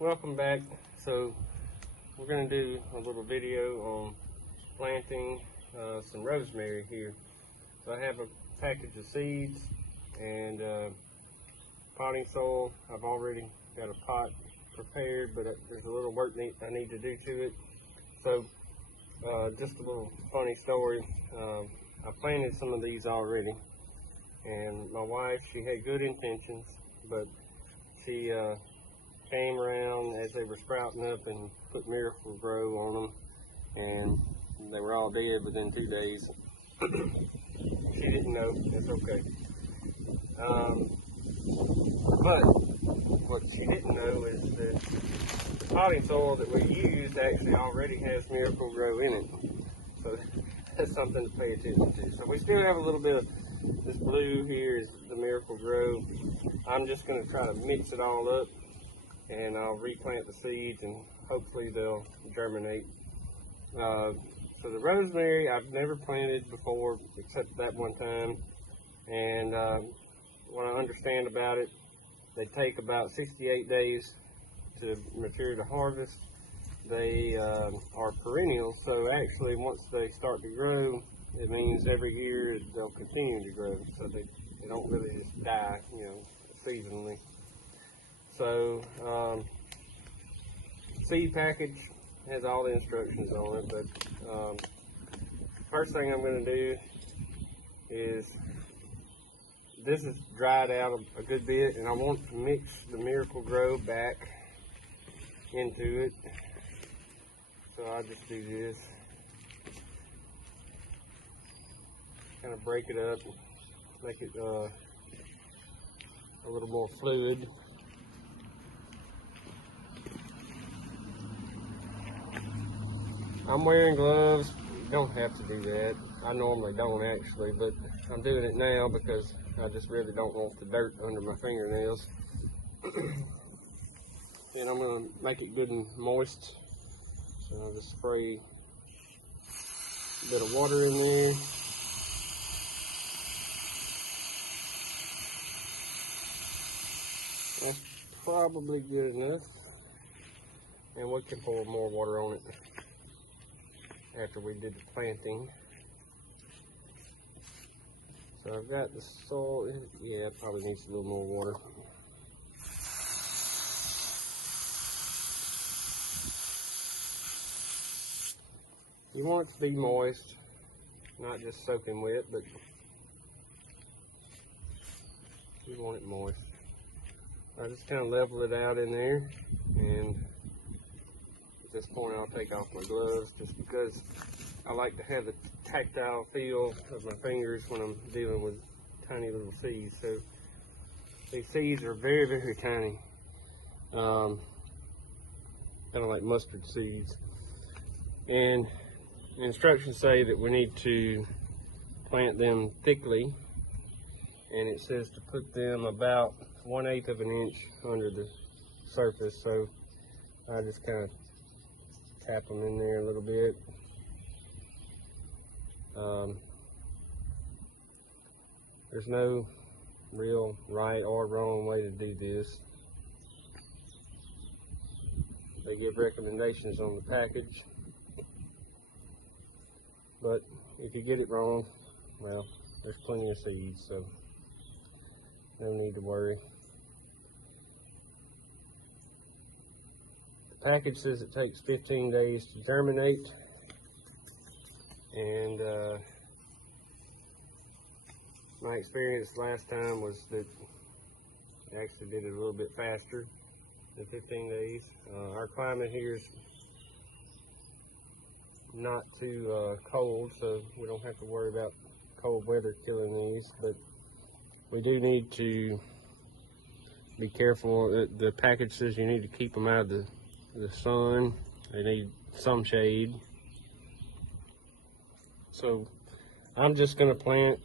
Welcome back. So we're going to do a little video on planting some rosemary here. So I have a package of seeds and potting soil. I've already got a pot prepared, but there's a little work I need to do to it. So just a little funny story. I planted some of these already, and my wife, she had good intentions, but she came around as they were sprouting up and put Miracle-Gro on them, and they were all dead within 2 days. She didn't know. It's okay. But what she didn't know is that the potting soil that we used actually already has Miracle-Gro in it. So that's something to pay attention to. So we still have a little bit of this blue here is the Miracle-Gro. I'm just going to try to mix it all up, and I'll replant the seeds and hopefully they'll germinate. So the rosemary I've never planted before except that one time, and what I understand about it, they take about 68 days to mature to harvest. They are perennial, so actually once they start to grow, it means every year they'll continue to grow, so they don't really just die, seasonally. So seed package has all the instructions on it, but first thing I'm going to do is, this is dried out a good bit, and I want to mix the Miracle-Gro back into it. So I'll just do this, kind of break it up, make it a little more fluid. I'm wearing gloves. You don't have to do that. I normally don't actually, but I'm doing it now because I just really don't want the dirt under my fingernails. And I'm going to make it good and moist. So I'll just spray a bit of water in there. That's probably good enough. And we can pour more water on it after we did the planting. So I've got the soil, yeah, it probably needs a little more water. You want it to be moist, not just soaking wet, but you want it moist. I just kind of level it out in there, and at this point I'll take off my gloves just because I like to have the tactile feel of my fingers when I'm dealing with tiny little seeds. So these seeds are very, very tiny, kind of like mustard seeds. And the instructions say that we need to plant them thickly, and it says to put them about 1/8 of an inch under the surface. So I just kind of tap them in there a little bit. There's no real right or wrong way to do this. They give recommendations on the package, but if you get it wrong, well, there's plenty of seeds, so no need to worry. The package says it takes 15 days to germinate, and my experience last time was that I actually did it a little bit faster than 15 days. Our climate here is not too cold, so we don't have to worry about cold weather killing these, but we do need to be careful. The package says you need to keep them out of the sun. They need some shade. So I'm just going to plant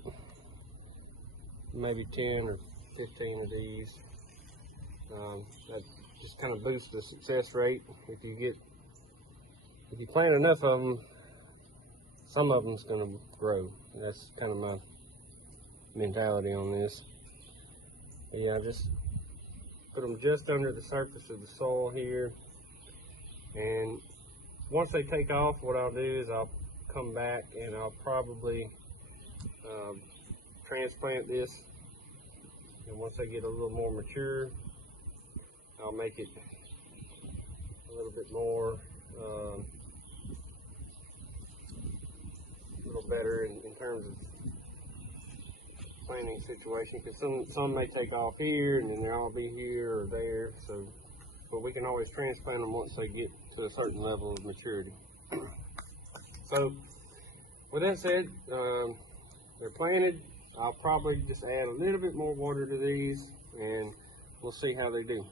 maybe 10 or 15 of these. That just kind of boosts the success rate. If you plant enough of them, some of them's going to grow. That's kind of my mentality on this. Yeah, just Put them just under the surface of the soil here. And once they take off, what I'll do is I'll come back and I'll probably transplant this. And once they get a little more mature, I'll make it a little bit more, a little better in terms of planting situation, because some may take off here and then they'll all be here or there. So, but we can always transplant them once they get to a certain level of maturity. So, with that said, they're planted. I'll probably just add a little bit more water to these, and we'll see how they do.